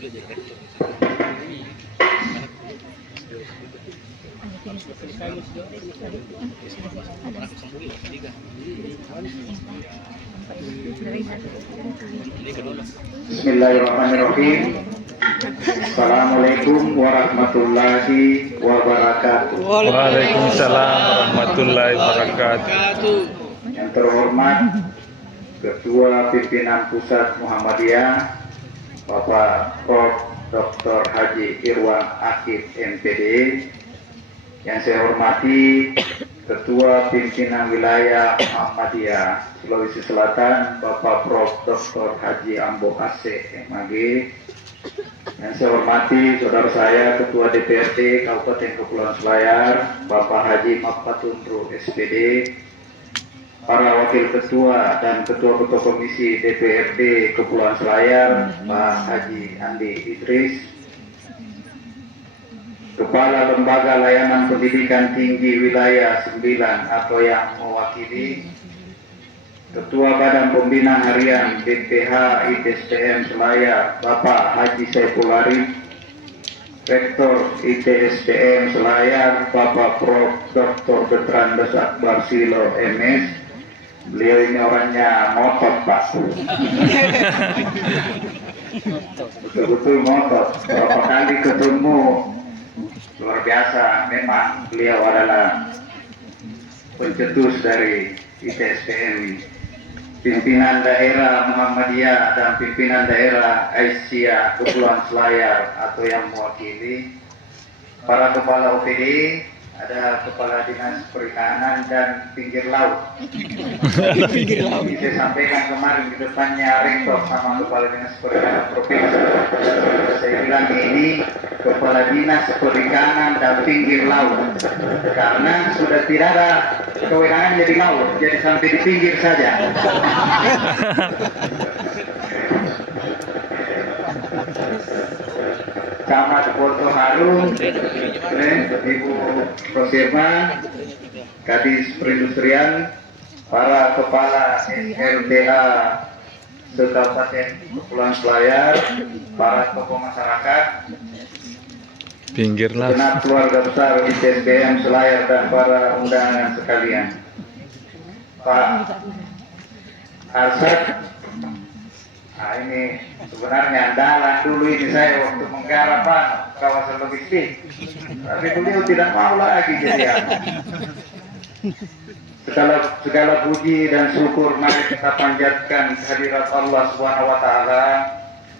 Bismillahirrahmanirrahim. Assalamualaikum warahmatullahi wabarakatuh. Waalaikumsalam warahmatullahi wabarakatuh. Yang terhormat Ketua Pimpinan Pusat Muhammadiyah Bapak Prof. Dr. Haji Irwan Akif MPD. Yang saya hormati Ketua Pimpinan Wilayah Muhammadiyah Sulawesi Selatan Bapak Prof. Dr. Haji Ambo Aceh MAG. Yang saya hormati saudara saya Ketua DPRD Kabupaten Kepulauan Selayar Bapak Haji Mapatundru SPD, para wakil ketua dan ketua-ketua komisi DPRD Kepulauan Selayar Pak Haji Andi Idris, Kepala Lembaga Layanan Pendidikan Tinggi Wilayah 9 atau yang mewakili, Ketua Badan Pembina Harian BPH ITSDM Selayar Bapak Haji Saiful Arif, Rektor ITSDM Selayar Bapak Prof. Dr. Bertrand Akbar Silo MS. Beliau ini orangnya ngotot Pak. Betul-betul ngotot. Berapa kali ketemu luar biasa. Memang beliau adalah pencetus dari ITSDM ini. Pimpinan daerah Muhammadiyah dan pimpinan daerah Aisyah Kepulauan Selayar atau yang mewakili, para kepala OPD, ada kepala dinas perikanan dan pinggir laut. Ini saya sampaikan kemarin di depannya rektor sama kepala dinas perikanan provinsi. Saya bilang ini kepala dinas perikanan dan pinggir laut, karena sudah tidak ada kewenangan jadi laut, jadi sampai di pinggir saja. Camat Porto Harum, Ibu Rosirma, Kadis Perindustrian, para kepala SLTA se-Kabupaten Kepulauan Selayar, para tokoh masyarakat, Pinggirlah. genap keluarga besar ITSDM Selayar dan para undangan sekalian. Pak Arsad, nah ini sebenarnya andalan dulu ini saya waktu menggarap kawasan logistik, tapi beliau tidak mau lagi jadi segala puji dan syukur mari kita panjatkan kehadirat Allah Subhanahu wa taala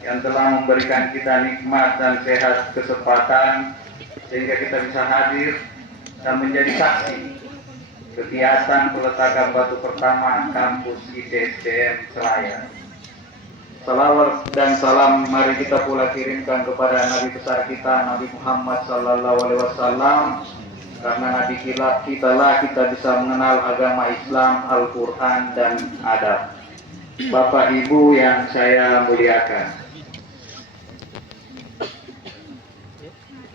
yang telah memberikan kita nikmat dan sehat kesempatan sehingga kita bisa hadir dan menjadi saksi kegiatan peletakan batu pertama kampus ITSDM Selayar. Salawat dan salam mari kita pula kirimkan kepada Nabi besar kita Nabi Muhammad Sallallahu Alaihi Wasallam, karena Nabi kita lah kita bisa mengenal agama Islam, Al-Quran dan adab. Bapak Ibu yang saya muliakan,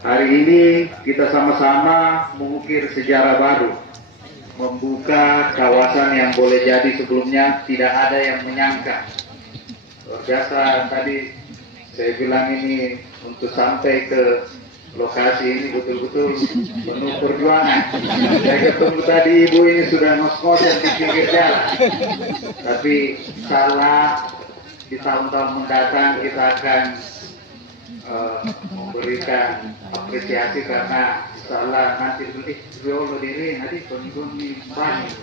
hari ini kita sama-sama mengukir sejarah baru, membuka kawasan yang boleh jadi sebelumnya tidak ada yang menyangka. Luar biasa, tadi saya bilang ini untuk sampai ke lokasi ini betul-betul penuh perjuangan. Saya ketemu tadi ibu ini sudah ngos-ngosan di pinggir jalan, tapi salah, di tahun-tahun mendatang kita akan memberikan apresiasi karena salah nanti beli beliau diri nanti kondisi banyak.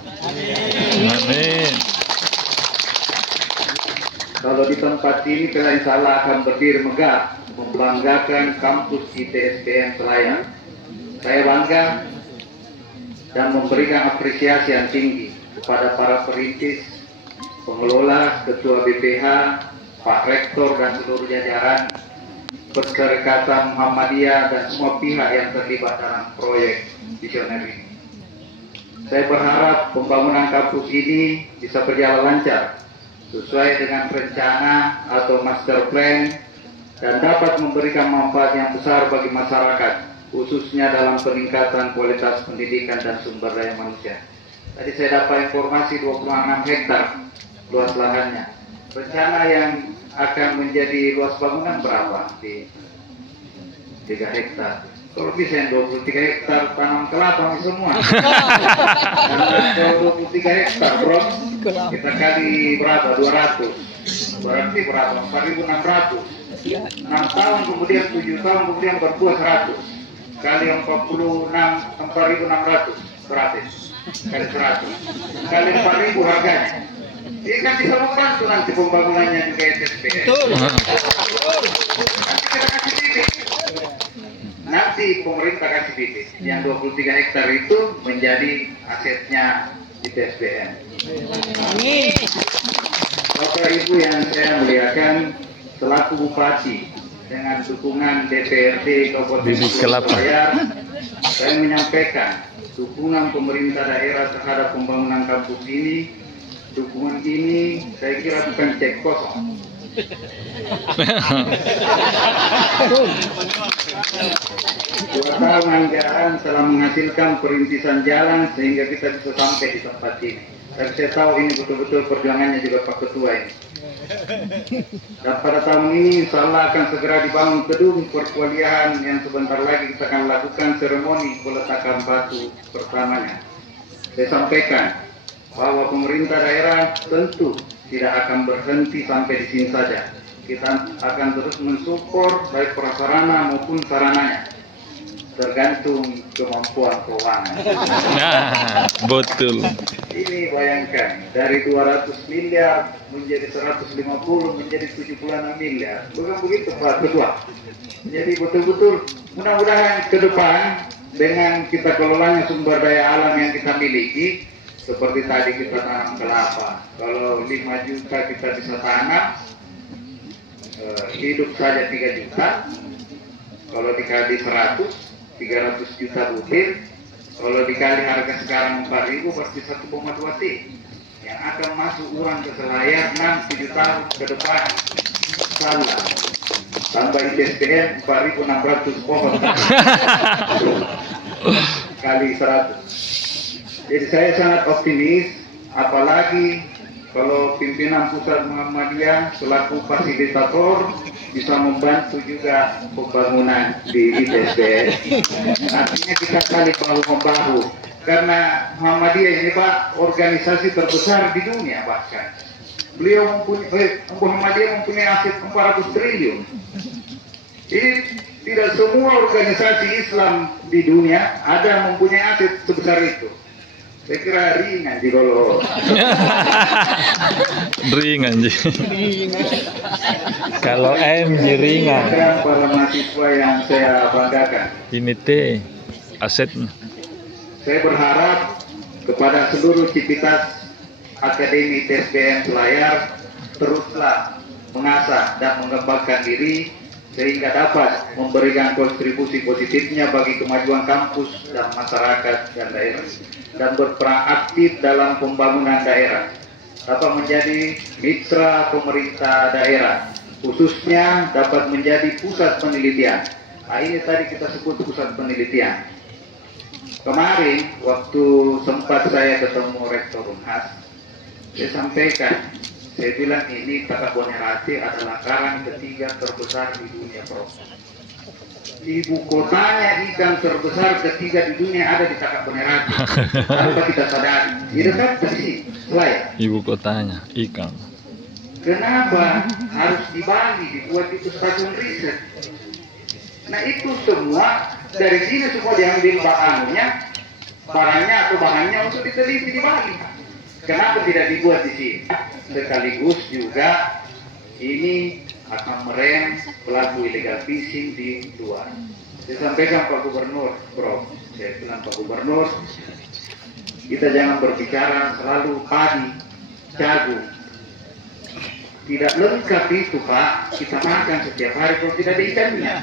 Amin. Kalau di tempat ini kita insya Allah akan berdiri megah, membanggakan kampus ITSDM Selayar. Saya bangga dan memberikan apresiasi yang tinggi kepada para perintis, pengelola, ketua BPH, Pak Rektor dan seluruh jajaran, Perserikatan Muhammadiyah dan semua pihak yang terlibat dalam proyek visioner ini. Saya berharap pembangunan kampus ini bisa berjalan lancar sesuai dengan rencana atau master plan dan dapat memberikan manfaat yang besar bagi masyarakat, khususnya dalam peningkatan kualitas pendidikan dan sumber daya manusia. Tadi saya dapat informasi 26 hektar luas lahannya. rencana yang akan menjadi luas bangunan berapa? Di 3 hektar. Kalau bisa yang 23 hektar tanam kelapa semua. Karena kalau 23 hektar bro, kita kali berapa? 200. Berarti berapa? 4.600. 6 tahun kemudian 7 tahun kemudian berbuah 100. Kali 46 4.600 gratis. Kali 100. Kali 4.000 harganya. Ini kan bisa membantu nanti pembangunannya juga SSBN. Nanti pemerintah kasih bibit yang 23 hektar itu menjadi asetnya ITSBN. Bapak Ibu yang saya muliakan, selaku Bupati dengan dukungan DPRD Kabupaten Surabaya, saya menyampaikan dukungan pemerintah daerah terhadap pembangunan kampus ini. Dukungan ini saya kira bukan cek kosong. 2 tahun anggaran telah menghasilkan perintisan jalan sehingga kita bisa sampai di tempat ini. Dan saya tahu ini betul-betul perjuangannya juga Pak Ketua ini. Dan pada tahun ini insya Allah akan segera dibangun gedung perkuliahan yang sebentar lagi kita akan lakukan seremoni peletakan batu pertamanya. Saya sampaikan bahwa pemerintah daerah tentu tidak akan berhenti sampai di sini saja. Kita akan terus mensupport baik prasarana maupun sarananya, tergantung kemampuan keuangan. Nah, betul. Ini bayangkan dari 200 miliar menjadi 150 menjadi 76 miliar. Bukan begitu Pak Ketua. Jadi betul-betul mudah-mudahan ke depan dengan kita kelolanya sumber daya alam yang kita miliki. Seperti tadi kita tanam kelapa, kalau 5 juta kita bisa tanam, hidup saja 3 juta, kalau dikali 100, 300 juta butir, kalau dikali harga sekarang 4.000 pasti 1,2 T, yang akan masuk uang ke selayar 6-7 tahun ke depan, salah, tambah ITSBN 4.600 pohon, kali 100. Jadi saya sangat optimis, apalagi kalau pimpinan pusat Muhammadiyah selaku fasilitator bisa membantu juga pembangunan di ITSBN. Artinya kita saling bahu-membahu, karena Muhammadiyah ini Pak organisasi terbesar di dunia bahkan. Beliau Muhammadiyah mempunyai aset 400 triliun. Jadi tidak semua organisasi Islam di dunia ada mempunyai aset sebesar itu. Saya kira ringan sih kalau Ringan sih. Kalau M ringan. para mahasiswa yang saya banggakan. Ini T asetnya. Saya berharap kepada seluruh civitas Akademi ITSBN Selayar teruslah mengasah dan mengembangkan diri sehingga dapat memberikan kontribusi positifnya bagi kemajuan kampus dan masyarakat dan daerah, dan berperan aktif dalam pembangunan daerah, dapat menjadi mitra pemerintah daerah, khususnya dapat menjadi pusat penelitian. Nah, ini tadi kita sebut pusat penelitian. Kemarin waktu sempat saya ketemu Rektor Unhas, saya sampaikan, saya bilang ini Takabonerate adalah karang ketiga terbesar di dunia, Prof. Ibu kotanya ikan terbesar ketiga di dunia ada di Takabonerate. Tanpa kita sadari, di dekat sini, Selayar. Ibu kotanya ikan. Kenapa harus di Bali dibuat itu stasiun riset? Nah itu semua dari sini semua diambil barangnya atau bahannya untuk diteliti di Bali. Kenapa tidak dibuat di sini? Sekaligus juga ini akan merem pelaku illegal fishing di luar. Saya sampaikan Pak Gubernur, Prof. Saya bilang Pak Gubernur, kita jangan berbicara selalu padi, jagung. Tidak lengkap itu Pak, kita makan setiap hari kalau tidak ada ikannya.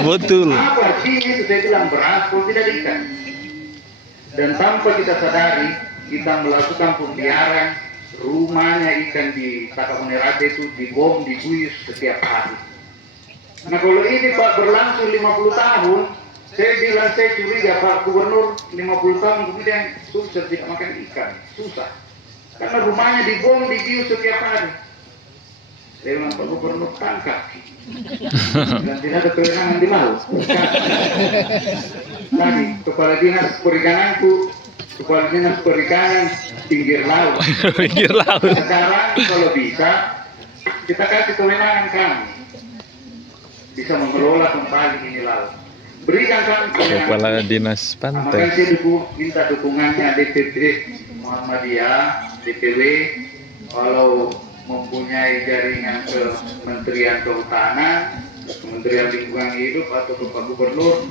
Betul. Apa artinya itu? Saya bilang beras kalau tidak ada ikan. Dan tanpa kita sadari, kita melakukan pemeliharaan rumahnya ikan di Takabonerate itu dibom, diguyur setiap hari. Nah kalau ini Pak berlangsung 50 tahun, saya bilang saya curiga Pak Gubernur 50 tahun kemudian susah tidak makan ikan, susah. Karena rumahnya dibom, diguyur setiap hari. Saya bilang, Pak Gubernur tangkap. Dan tidak ada kewenangan di laut. Tadi, Kepala Dinas Perikananku, Kepala Dinas Perikanan pinggir laut. Pinggir laut. Sekarang kalau bisa, kita kasih kewenangan kami. Bisa mengelola kembali ini laut. Berikan kami kewenangan. Kepala Dinas Makanya Pantai. saya minta dukungannya DPP Muhammadiyah, DPW, kalau mempunyai jaringan ke Kementerian Kehutanan, Kementerian Lingkungan Hidup atau ke Pak Gubernur,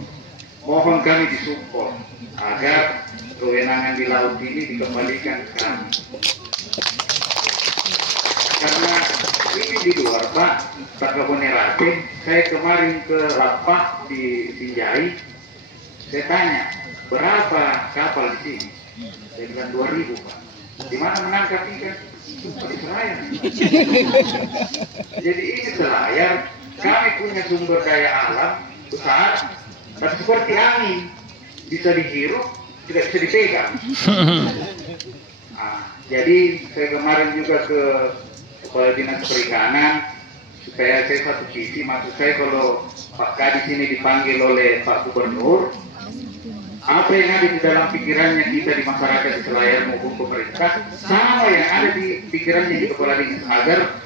mohon kami disupport agar kewenangan di laut ini dikembalikan ke kami. Karena ini di luar Pak, Takabonerate, saya kemarin ke lapak di Sinjai, saya tanya, berapa kapal di sini? Saya bilang 2.000 Pak. Di mana menangkap ikan? Di Selayar. Jadi ini Selayar, kami punya sumber daya alam besar, tapi seperti angin, bisa dihirup, tidak bisa dipegang. Jadi saya kemarin juga ke Kepala Dinas Perikanan, supaya saya satu visi, maksud saya kalau Pak Kadis ini dipanggil oleh Pak Gubernur, apa yang ada di dalam pikirannya kita di masyarakat di Selayar maupun pemerintah sama yang ada di pikirannya di Kepala Dinas, agar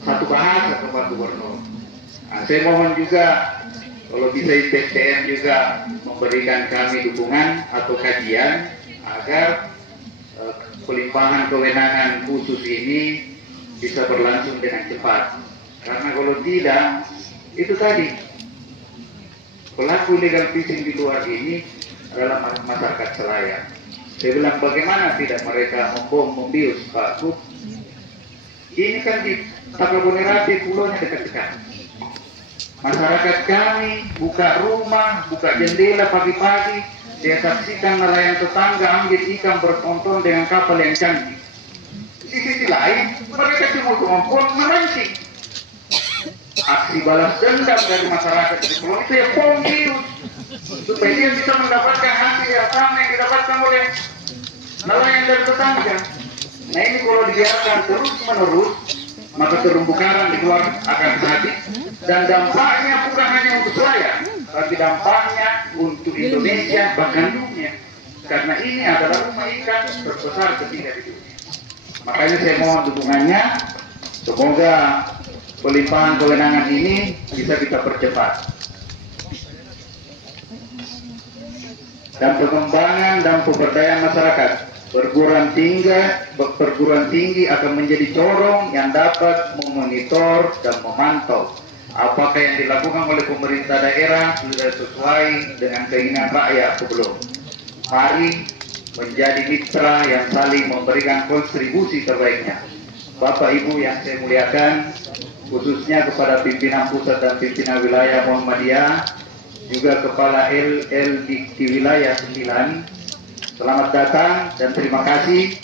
satu bahasa ke Pak Gubernur. Saya mohon juga kalau bisa ITSPN juga memberikan kami dukungan atau kajian agar pelimpahan kewenangan khusus ini bisa berlangsung dengan cepat. Karena kalau tidak, itu tadi pelaku illegal fishing di luar ini adalah masyarakat Selayar. Saya bilang bagaimana tidak mereka membius Pak Gub. Ini kan di Takabonerate pulaunya dekat-dekat. Masyarakat kami buka rumah, buka jendela pagi-pagi, dia saksikan nelayan tetangga ambil ikan bertonton dengan kapal yang canggih. Di sisi lain, mereka cuma kemampuan memancing. Aksi balas dendam dari masyarakat di pulau itu ya pombius, supaya dia bisa mendapatkan hasil yang sama yang didapatkan oleh nelayan dan tetangga. Nah ini kalau dibiarkan terus-menerus, maka terumbu karang di luar akan habis, dan dampaknya bukan hanya untuk Selayar, tapi dampaknya untuk Indonesia bahkan dunia. Karena ini adalah rumah ikan terbesar ketiga di dunia. Makanya saya mohon dukungannya, semoga pelimpahan kewenangan ini bisa kita percepat. Dan pengembangan dan pemberdayaan masyarakat, perguruan tinggi akan menjadi corong yang dapat memonitor dan memantau apakah yang dilakukan oleh pemerintah daerah sudah sesuai dengan keinginan rakyat atau belum. Mari menjadi mitra yang saling memberikan kontribusi terbaiknya. Bapak Ibu yang saya muliakan, khususnya kepada pimpinan pusat dan pimpinan wilayah Muhammadiyah, juga kepala LL di wilayah 9, selamat datang dan terima kasih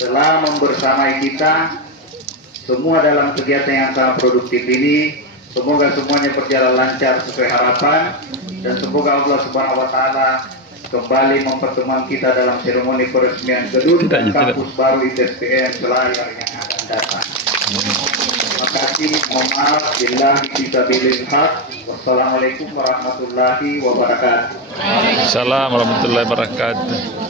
telah membersamai kita semua dalam kegiatan yang sangat produktif ini. Semoga semuanya berjalan lancar sesuai harapan, dan semoga Allah Subhanahu wa Ta'ala kembali mempertemukan kita dalam seremoni peresmian gedung dan kampus baru ITSPN Selayar yang akan datang. Terima kasih, mohon maaf, billahi fisabilil haq. Wassalamualaikum warahmatullahi wabarakatuh. Assalamualaikum warahmatullahi wabarakatuh.